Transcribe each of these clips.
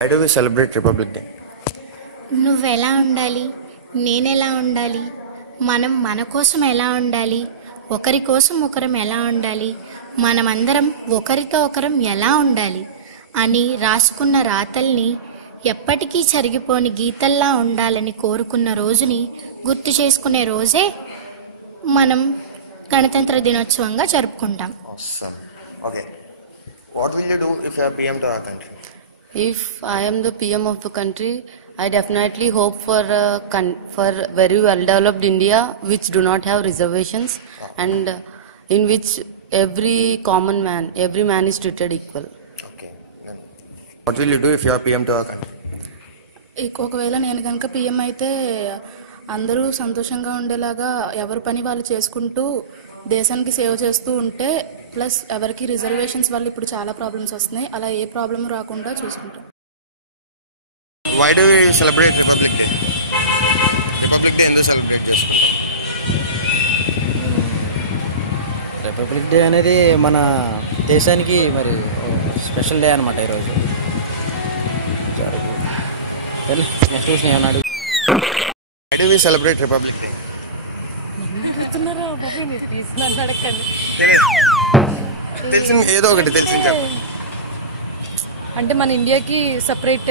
Why do we celebrate Republic Day? నువ్వెలా ఉండాలి, నేనెలా ఉండాలి, మనం మన కోసం ఎలా ఉండాలి, ఒకరి కోసం ఒకరం ఎలా ఉండాలి, మనమందరం ఒకరితో ఒకరం ఎలా ఉండాలి అని రాసుకున్న రాతల్ని ఎప్పటికీ చెరిగిపోని గీతల్లా ఉండాలని కోరుకున్న రోజుని గుర్తు చేసుకునే రోజే మనం గణతంత్ర దినోత్సవంగా జరుపుకుంటాం. Awesome. Okay. What will you do if you are PM to our country? If I am the PM of the country, I definitely hope for very well-developed India, which do not have reservations, and in which every man is treated equal. Okay. Then what will you do if you are PM to our country? ఒకవేళ నేను కనుక PM అయితే అందరూ సంతోషంగా ఉండేలాగా ఎవరి పని వాళ్ళు చేసుకుంటూ దేశానికి సేవ చేస్తూ ఉంటే, ప్లస్ ఎవరికి రిజర్వేషన్స్ వల్ల ఇప్పుడు చాలా ప్రాబ్లమ్స్ వస్తున్నాయి, అలా ఏ ప్రాబ్లం రాకుండా చూసుకుంటాం. Why do we celebrate Republic Day? Republic Day ఎందుకు సెలబ్రేట్ చేస్తాం? రిపబ్లిక్ డే అనేది మన దేశానికి మరి స్పెషల్ డే అనమాట ఈరోజు. నెక్స్ట్ క్వశ్చన్ ఏమన్నాడు? Why do we celebrate Republic Day? తెలిసిన ఏదో ఒకటి తెలిసి చెప్పండి. అంటే మన ఇండియాకి సపరేట్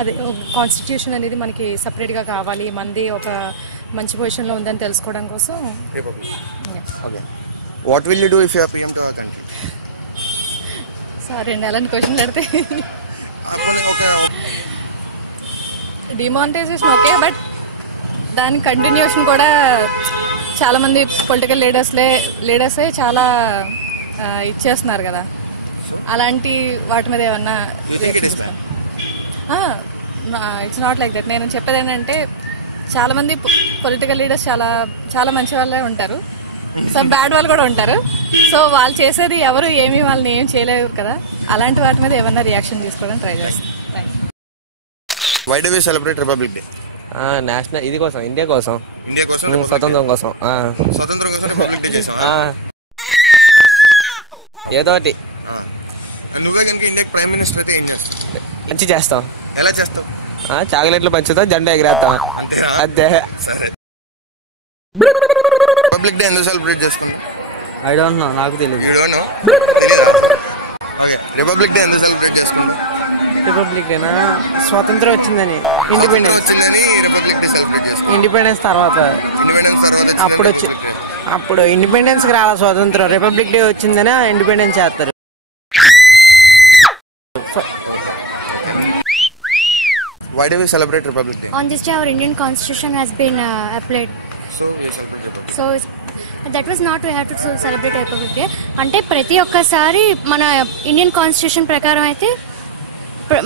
అదే కాన్స్టిట్యూషన్ అనేది మనకి సపరేట్గా కావాలి, మనది ఒక మంచి పొజిషన్లో ఉందని తెలుసుకోవడం కోసం. Okay. What will you do if you are PM to our country? Sir అలాంటి క్వశ్చన్లు అడితే డిమానిటైజేషన్ ఓకే, బట్ దాని కంటిన్యూషన్ కూడా చాలామంది పొలిటికల్ లీడర్సే చాలా ఇచ్చేస్తున్నారు కదా, అలాంటి వాటి మీద ఏమన్నా రియాక్షన్ ఇస్తాం? It's not like that. నేను చెప్పేది ఏంటంటే చాలామంది పొలిటికల్ లీడర్స్ చాలా మంచి వాళ్ళే ఉంటారు, సమ్ బ్యాడ్ వాళ్ళు కూడా ఉంటారు. సో వాళ్ళు చేసేది ఎవరు వాళ్ళని ఏం చేయలేరు కదా, అలాంటి వాటి మీద ఏమన్నా రియాక్షన్ తీసుకోవడం ట్రై చేస్తాం. Why do we celebrate Republic Day? National ఇది కోసం, ఇండియా కోసం, స్వతంత్రం కోసం. స్వతంత్రం కోసం Republic Day చేసావా? ఏదో ఒకటి. నువ్వే కనుక ఇండియాకి ప్రైమ్ మినిస్టర్ అయితే ఏం చేస్తావు? మంచి చేస్తాం. ఎలా చేస్తావు? చాక్లెట్లు పంచుతాం, జెండా ఎగిరేస్తాం, అంతే. సరే. రిపబ్లిక్ డే ఎందుకు సెలబ్రేట్ చేసుకుంటాం? ఐ డోంట్ నో, నాకు తెలియదు. ఓకే, రిపబ్లిక్ డే ఎందుకు సెలబ్రేట్ చేసుకుంటాం? రిపబ్లిక్ డేనా స్వాతంత్రం వచ్చిందని, ఇండిపెండెన్స్ వచ్చిందని రిపబ్లిక్ డే సెలబ్రేట్ చేసుకుంటాం. ఇండిపెండెన్స్ తర్వాత అప్పుడు ఇండిపెండెన్స్కి రావాలి స్వాతంత్రం, రిపబ్లిక్ డే వచ్చిందని ఇండిపెండెన్స్ చేస్తారు. Why do we celebrate Republic Day? On this day our Indian constitution has been applied. So we celebrate Republic Day. So that was not we have to celebrate Republic Day. అంటే ప్రతి ఒక్కసారి మన Indian constitution ప్రకారం అయితే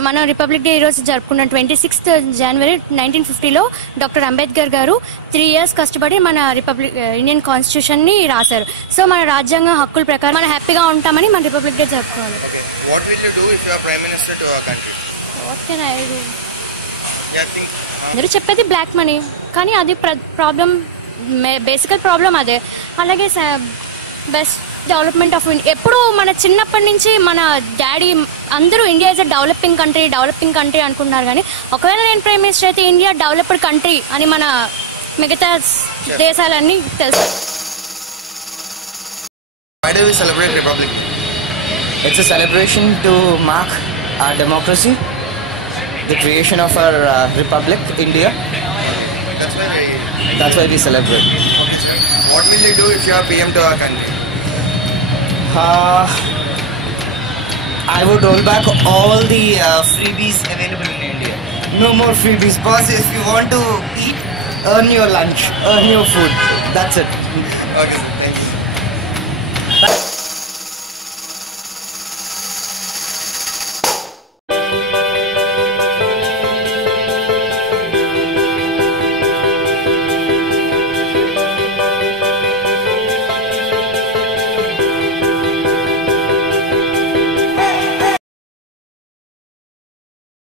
మన republic day ఈరోజు జరుపుకున్నాం. 26th January 1950లో doctor Ambedkar గారు 3 years కష్టపడి మన ఇండియన్ కాన్స్టిట్యూషన్ని రాశారు. సో మన రాజ్యాంగ హక్కుల ప్రకారం మనం హ్యాపీగా ఉంటామని మన రిపబ్లిక్ డే జరుపుకోవాలి. What will you do if you are prime minister to our country? What can I do? అందరూ చెప్పేది బ్లాక్ మనీ, కానీ అది ప్రాబ్లం, బేసికల్ ప్రాబ్లం అదే. అలాగే బెస్ట్ డెవలప్మెంట్ ఆఫ్ ఇండియా ఎప్పుడు మన చిన్నప్పటి నుంచి మన డాడీ అందరూ India is a developing country అనుకుంటున్నారు, కానీ ఒకవేళ నేను ప్రైమ్ మినిస్టర్ అయితే ఇండియా డెవలప్డ్ కంట్రీ అని మన మిగతా దేశాలన్నీ తెలుసు. Why do we celebrate Republic Day? It's a celebration to mark our democracy, the creation of our republic, India. That's why we celebrate. What will you do if you are PM to our country? I would roll back all the freebies available in India. No more freebies, boss. If you want to eat, earn your lunch, earn your food. That's it. Okay, thank you.